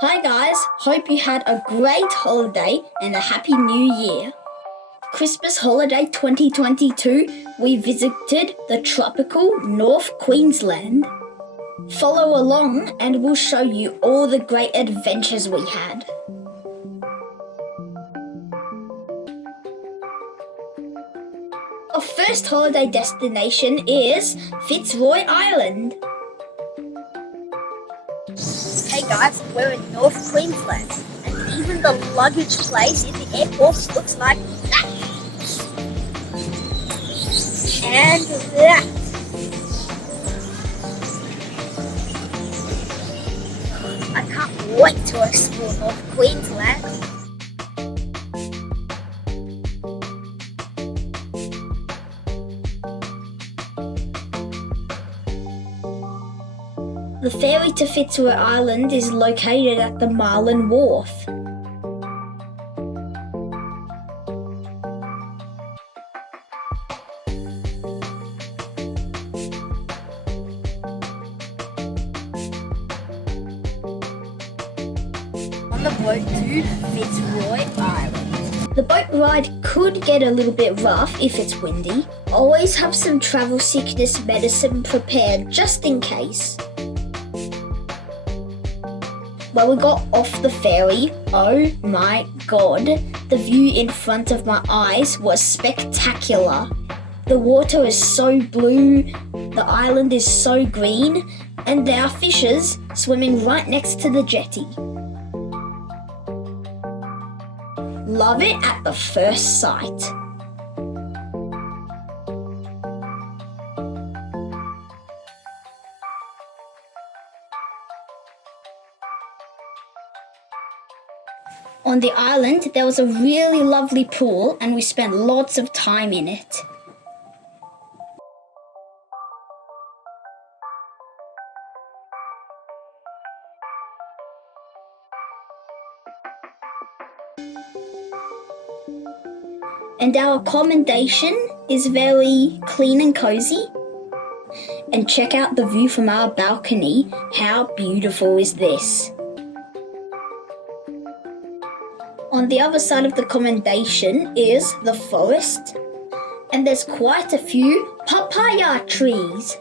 Hi guys, hope you had a great holiday and a happy new year. Christmas holiday 2022, we visited the Tropical North Queensland. Follow along and we'll show you all the great adventures we had. Our first holiday destination is Fitzroy Island. Hey guys, we're in North Queensland and even the luggage place in the airport looks like that. And that. I can't wait to explore North Queensland. The ferry to Fitzroy Island is located at the Marlin Wharf. On the boat to Fitzroy Island. The boat ride could get a little bit rough if it's windy. Always have some travel sickness medicine prepared just in case. When we got off the ferry, oh my god, the view in front of my eyes was spectacular. The water is so blue, the island is so green, and there are fishes swimming right next to the jetty. Love it at the first sight. On the island, there was a really lovely pool and we spent lots of time in it. And our accommodation is very clean and cozy. And check out the view from our balcony. How beautiful is this? On the other side of the accommodation is the forest, and there's quite a few papaya trees.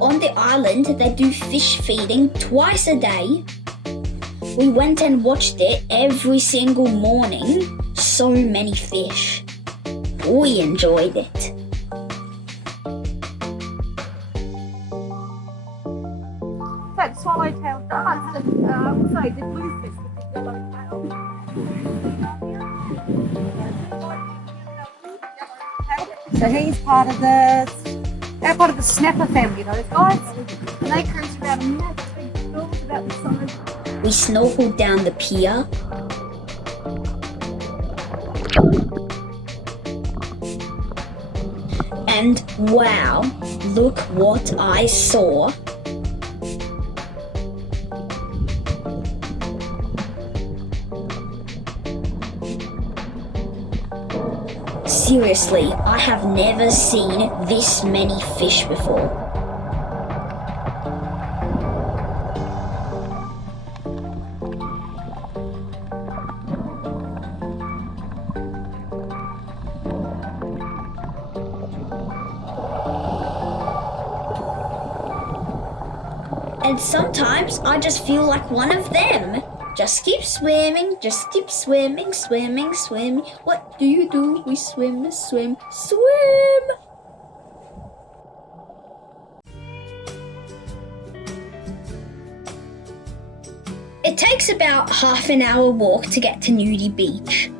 On the island, they do fish feeding twice a day. We went and watched it every single morning. So many fish. We enjoyed it. That swallowtail does, and also the bluefish with the yellow tail. So he's part of they're part of the snapper family, those guys. And they cruise around in that big films about the size. We snorkeled down the pier. And wow, look what I saw. Seriously, I have never seen this many fish before. And sometimes I just feel like one of them. Just keep swimming, just keep swimming, swimming, swimming. What do? We swim, swim, swim. It takes about half an hour walk to get to Nudey Beach.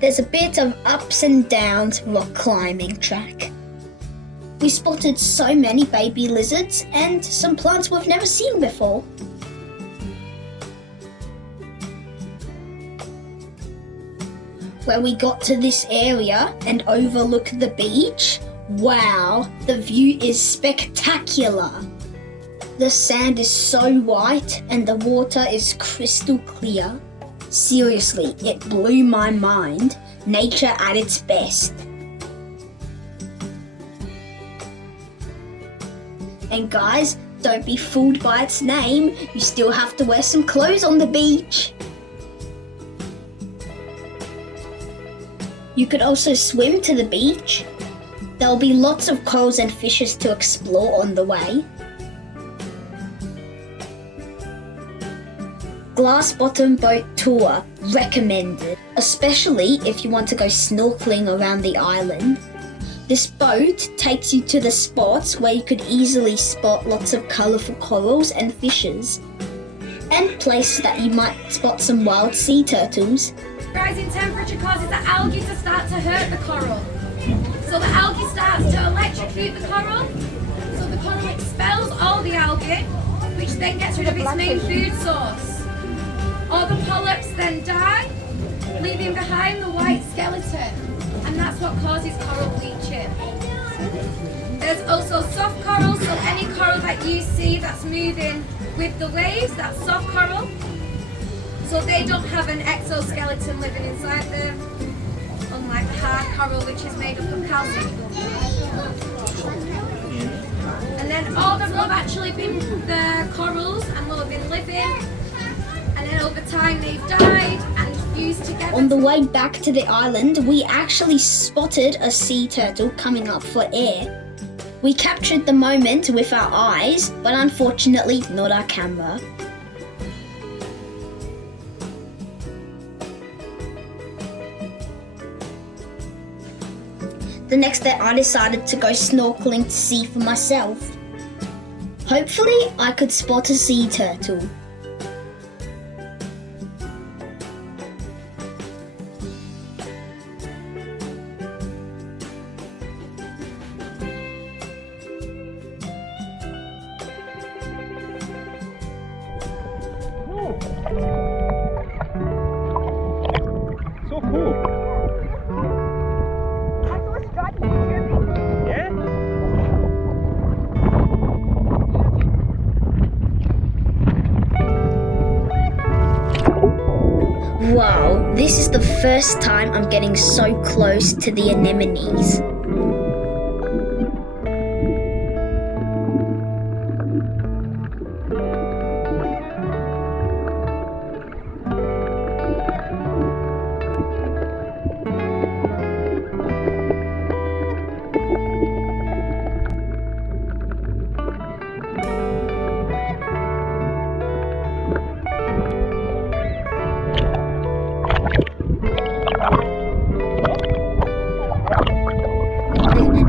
There's a bit of ups and downs rock climbing track. We spotted so many baby lizards and some plants we've never seen before. When we got to this area and overlook the beach, wow, the view is spectacular. The sand is so white and the water is crystal clear. Seriously, it blew my mind. Nature at its best. And guys, don't be fooled by its name. You still have to wear some clothes on the beach. You could also swim to the beach. There'll be lots of corals and fishes to explore on the way. Glass bottom boat tour recommended, especially if you want to go snorkeling around the island. This boat takes you to the spots where you could easily spot lots of colourful corals and fishes, and places that you might spot some wild sea turtles. Rising temperature causes the algae to start to hurt the coral. So the algae starts to electrocute the coral, so the coral expels all the algae, which then gets rid of its main food source. All the polyps then die, leaving behind the white skeleton, and that's what causes coral bleaching. There's also soft coral, so any coral that you see that's moving with the waves, that's soft coral. So they don't have an exoskeleton living inside them, unlike the hard coral, which is made up of calcium. And then all of them have actually been the corals and will have been living, and then over time they've died and fused together. On the way back to the island, we actually spotted a sea turtle coming up for air. We captured the moment with our eyes, but unfortunately not our camera. The next day I decided to go snorkeling to see for myself. Hopefully I could spot a sea turtle. So cool. Yeah? Wow, this is the first time I'm getting so close to the anemones.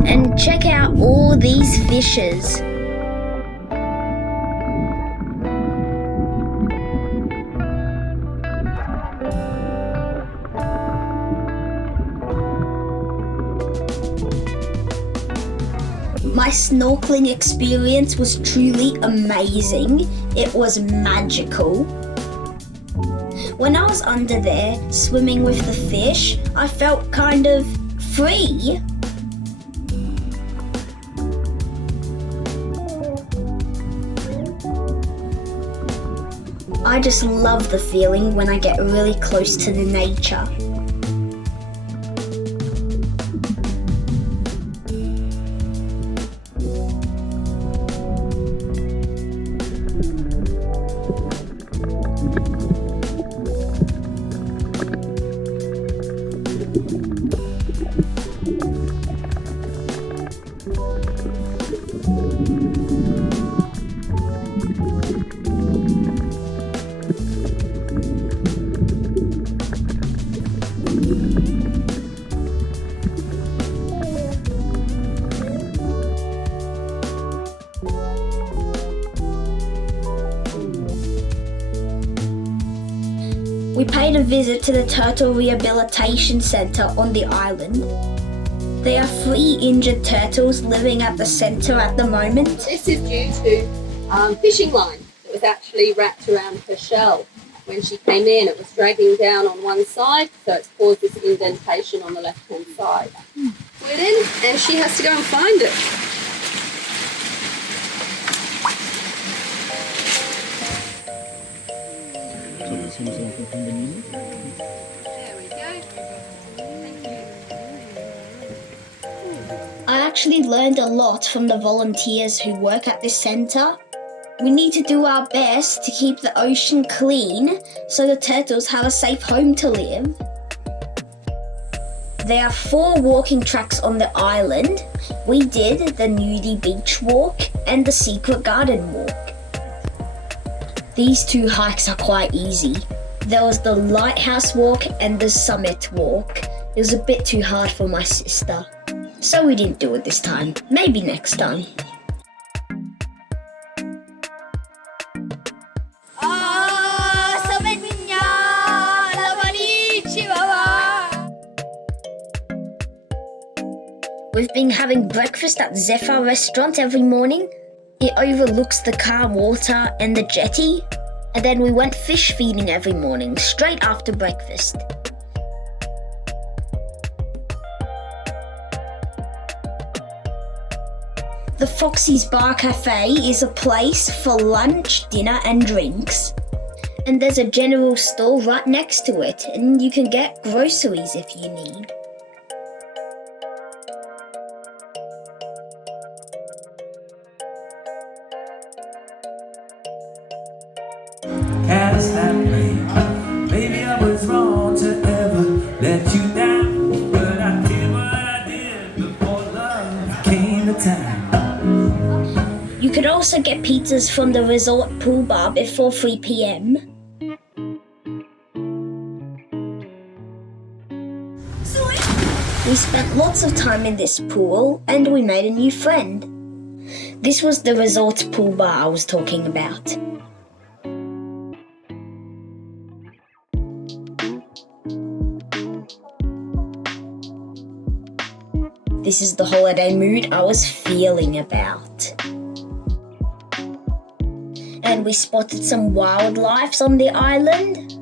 And check out all these fishes. My snorkeling experience was truly amazing. It was magical. When I was under there, swimming with the fish, I felt kind of free. I just love the feeling when I get really close to the nature. We paid a visit to the Turtle Rehabilitation Centre on the island. There are 3 injured turtles living at the centre at the moment. This is due to fishing line that was actually wrapped around her shell. When she came in, it was dragging down on one side, so it's caused this indentation on the left-hand side. We're in, and she has to go and find it. There we go. Thank you. I actually learned a lot from the volunteers who work at this centre. We need to do our best to keep the ocean clean so the turtles have a safe home to live. There are 4 walking tracks on the island. We did the Nudey Beach walk and the Secret Garden walk. These 2 hikes are quite easy. There was the Lighthouse walk and the Summit walk. It was a bit too hard for my sister, so we didn't do it this time. Maybe next time. We've been having breakfast at Zephyr restaurant every morning. It overlooks the calm water and the jetty. And then we went fish feeding every morning, straight after breakfast. The Foxy's Bar Cafe is a place for lunch, dinner and drinks. And there's a general store right next to it, and you can get groceries if you need. Can't stop me. Maybe I was wrong to ever let you down, but I did what I did before love came to town. You could also get pizzas from the resort pool bar before 3 p.m. We spent lots of time in this pool and we made a new friend. This was the resort pool bar I was talking about. This is the holiday mood I was feeling about. And we spotted some wildlife on the island.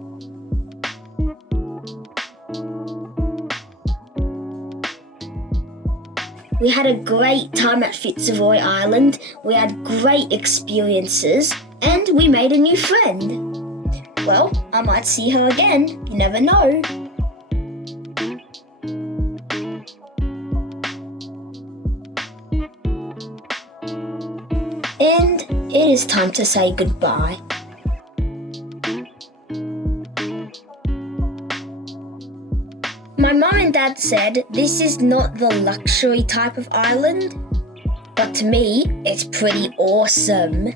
We had a great time at Fitzroy Island. We had great experiences and we made a new friend. Well, I might see her again, you never know. And it is time to say goodbye. My mum and dad said this is not the luxury type of island, but to me, it's pretty awesome.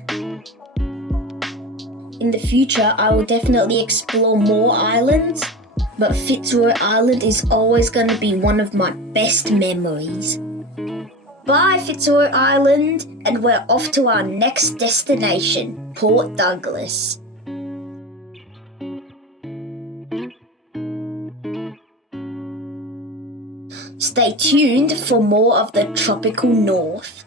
In the future, I will definitely explore more islands, but Fitzroy Island is always going to be one of my best memories. Bye Fitzroy Island, and we're off to our next destination, Port Douglas. Stay tuned for more of the Tropical North.